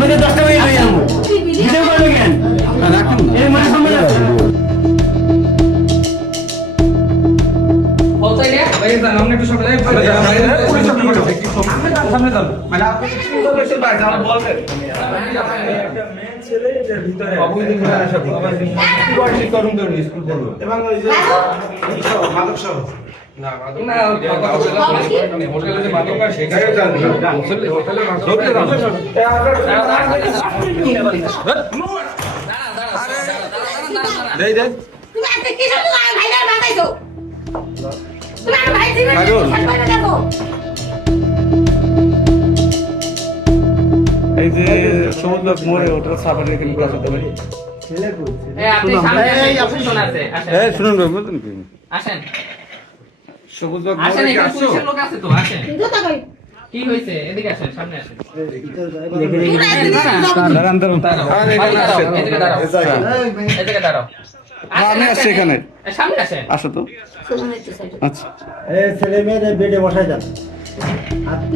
আমি তো 10টা বাজে লই যাবো ভিডিও করবে কেন রাখুন এই মানে সামনে রাখুন বলতে গিয়ে ভাই জান আমরা একটু সবাই পুলিশ সামনে যান মানে আপনি কি বলছেন ভাই জান বলবেন একটা মেয়ে ছেলে এর ভিতরে অবৈধ আসা কি বয়সী তরুণ তরুণী স্কুল পড়লো এবং ওই যে মাদক সহ না মাদক না হোটেলে যে মাদক আর সেখানে হোটেলে দেই দেই তুমি আজকে কি সব তোমার ভাইরা বানাইছো তুমি আমার ভাই জীবন ছাড়বে দেখো এই যে সমুদ্র মোড়ে হোটেল সাফারি এখানে করে আসতে পারি আপনি সামনে এই আপনি শোনাতে আসেন এই শুনুন বলুন কি আসেন সমুদ্র আসেন মোড়ে এখানে পুলিশের লোক আছে তো আসেন কিন্তু তো কই কি হইছে এদিকে আসেন সামনে আসেন দাঁড়ান আরে এদিকে দাঁড়াও এদিকে দাঁড়াও আমি আসছি এখানে সামনে আসেন আসো তো শুনুন একটু সাইড আচ্ছা এই ছেলে মেয়েদের বেডে বসাই দেন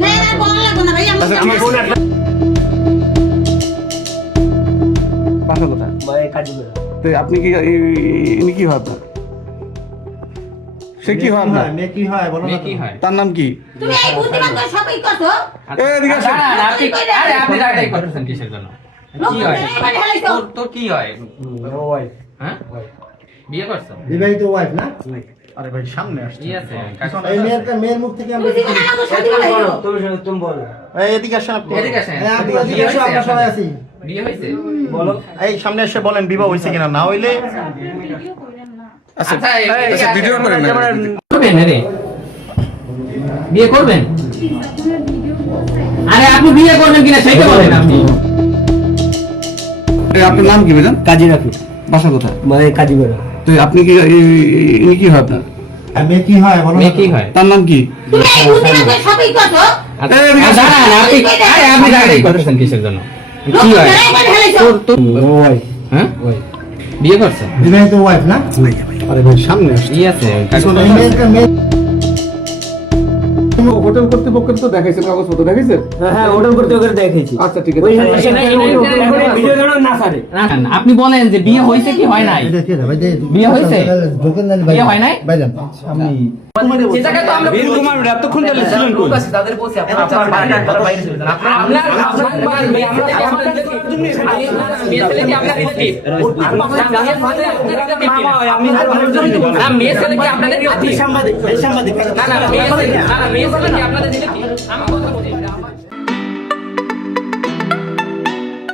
না না বল লাগো না ভাই আচ্ছা আমার ফোন বাসা কোথায় ভাই কাজু করে তো আপনি কি ইনি কি হয় আপনার সে কি হয় আপনার মেয়ে কি হয় বলো মেয়ে না কি হয় তার নাম কি তুমি এই বুদ্ধিমান করে সবই করছো এদিকে আসো দাঁড়ান, আরে আপনি দাঁড়াই করতেছেন কিসের জন্য কি হয় তোর কি হয় ওয়াইফ হ্যাঁ বিয়ে করছো বিবাহিত ওয়াইফ না আরে ভাই সামনে আসছে কি আছে এই মেয়ের মুখ থেকে আমরা বুদ্ধিমান আমার সাথে হইলো তুমি বল এই এদিকে আসেন আপনি এদিকে আসেন হ্যাঁ, আপনি এদিকে বিয়ে আসো, হয়েছে আমরা সবাই আপনাদের? আছি বিয়ে হয়েছে বলো এই সামনে এসে বলেন বিবাহ হইছে কিনা না হইলে আচ্ছা আচ্ছা ভিডিও করেন না করবেন রে বিয়ে করবেন আরে আপনি বিয়ে করবেন কিনা সেটা বলেন আপনি আপনার নাম কি বলেন কাজী রাখি বাসা কোথায় ভাই কাজী করে তো আপনি কি ইনি কি হয় আপনার মেয়ে কি হয় বলো মেয়ে কি হয় তার নাম কি তুমি এই বুদ্ধিমান করে সবই করছো দাঁড়ান আপনি দাঁড়াই করতেছেন কিসের জন্য কি হয় তোর ওয়াইফ হ্যাঁ বিয়ে করছো বিবাহিত ওয়াইফ না আরে ভাই সামনে আসছে কি আছে এই মেয়ে হোটেল কর্তৃপক্ষের তো দেখাইছেন কাগজপত্র দেখাইছেন হ্যাঁ ওটা করতে করে দেখেছি আচ্ছা ঠিক আছে ভিডিও যেন না ছাড়ে আপনি বলেন যে বিয়ে হয়েছে কি হয় নাই এটা কি রে ভাই বিয়ে হয়েছে? ঢোকেন না ভাই বিয়ে হয় নাই? ভাইজান আমি সেটাকে তো আমরা বীর কুমার এতক্ষণ ধরে ছিলেন কই তাদের বলছি আপনার বাইরে ছিলেন আপনাদের